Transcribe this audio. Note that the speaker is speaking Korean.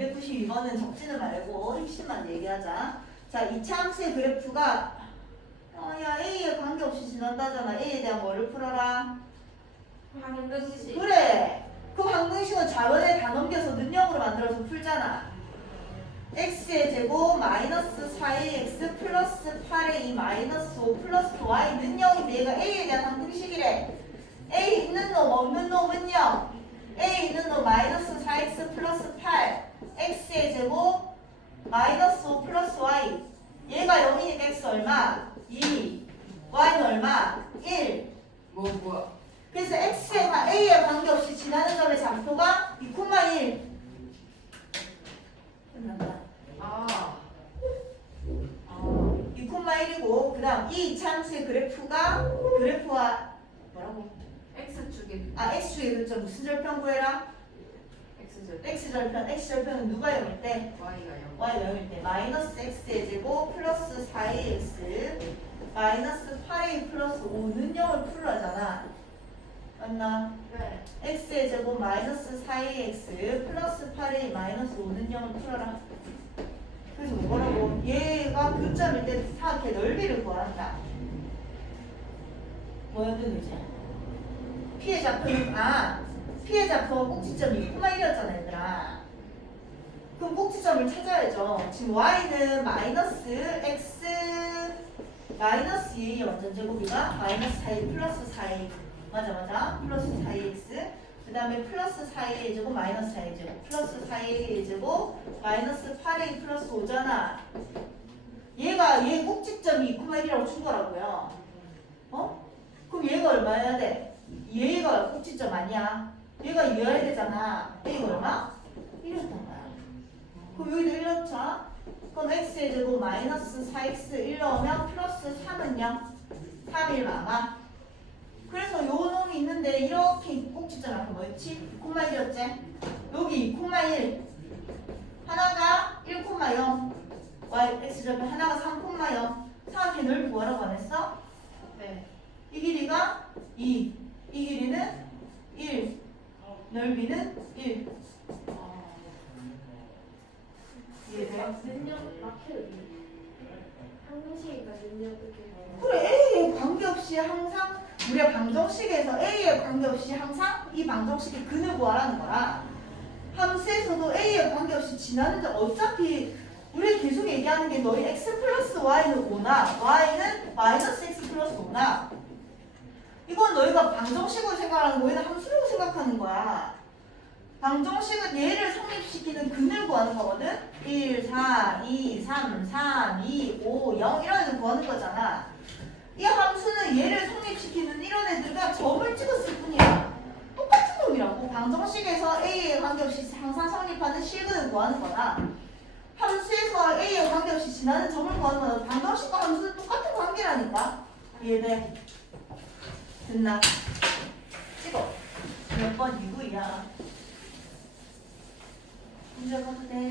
292번은 적지는 말고 핵심만 얘기하자. 자, 이차 함수의 그래프가 어, 야 A에 관계없이 지난다잖아. A에 대한 뭐를 풀어라? 방정식. 그래. 그 방정식은 좌변에 다 넘겨서 능력으로 만들어서 풀잖아. x의 제곱 마이너스 4ax 플러스 8a 마이너스 5 플러스 y 능력인데 얘가 a에 대한 방정식이래. a 있는 놈 없는 놈은요. a 있는 놈 마이너스 4x 플러스 8 x의 제곱 마이너스 5 플러스 y 얘가 0이니까 x 얼마? 2 y는 얼마? 1 뭐 뭐야? 그래서 x에 a에 관계없이 지나는 점의 좌표가 2,1 끝난다. 아. 아. 2,1이고 그 다음 이 이차함수의 그래프가 그래프와 뭐라고? x 축에 아 x축의 그점 무슨 절편 구해라? X 절. x 절편 x 절편은 누가 0일 때? y가 0. y 0일 때 마이너스 x의 제곱 플러스 4ax 마이너스 8a 플러스 5는 0을 풀어잖아. 맞나? 네. x의 제곱 마이너스 4ax 플러스 8a 마이너스 5는 0을 풀어라. 그래서 뭐라고? 얘가 교점일 때 사각의 넓이를 구한다. 뭐였든 이제? 피해 좌표는 아 피해 좌표가 꼭지점이 2,1이었잖아 얘들아. 그럼 꼭지점을 찾아야죠. 지금 y는 마이너스 x 마이너스 2의 완전 제곱이가 마이너스 4a 플러스 4a 맞아 맞아 플러스 4ax 그 다음에 플러스 4a 제곱 마이너스 4a 제곱 플러스 4a 제곱 마이너스 8a 플러스 5잖아 얘가 얘 꼭지점이 2,1이라고 준 거라고요 어? 그럼 얘가 얼마여야 돼? 얘가 꼭지점 아니야 얘가 2여야 되잖아 얘가 얼마? 1이었단 거야 그럼 여기도 1 넣자 그럼 x의 제곱 마이너스 4x 1 넣으면 플러스 3은요? 3일 마마 그래서 요 놈이 있는데 이렇게 꼭지점 앞에 뭐였지? 2,1이었지? 여기 2,1 하나가 1,0 y x 절편 하나가 3,0 사각의 넓이 뭐라고 안 했어? 네. 이 길이가 2, 이 길이는 1, 넓이는 1 이해돼? 능력 마크 항공식이니까 능력 이렇게 그래 A에 관계없이 항상 우리가 방정식에서 A에 관계없이 항상 이 방정식의 근을 구하라는 거야. 함수에서도 A에 관계없이 지나는 점 어차피 우리 계속 얘기하는 게 너희 x 플러스 y는 5나 y는 마이너스 x 플러스 5나 이건 너희가 방정식으로 생각하는 거야? 함수라고 생각하는 거야 방정식은 얘를 성립시키는 근을 구하는 거거든. 1, 4, 2, 3, 3, 2, 5, 0 이런 애들 구하는 거잖아. 이 함수는 얘를 성립시키는 이런 애들과 점을 찍었을 뿐이야. 똑같은 놈이라고. 방정식에서 A에 관계없이 항상 성립하는 실근을 구하는 거나 함수에서 A에 관계없이 지나는 점을 구하는 거나 방정식과 함수는 똑같은 관계라니까. 이해돼? 됐나? 찍어. 몇 번 이구야 돼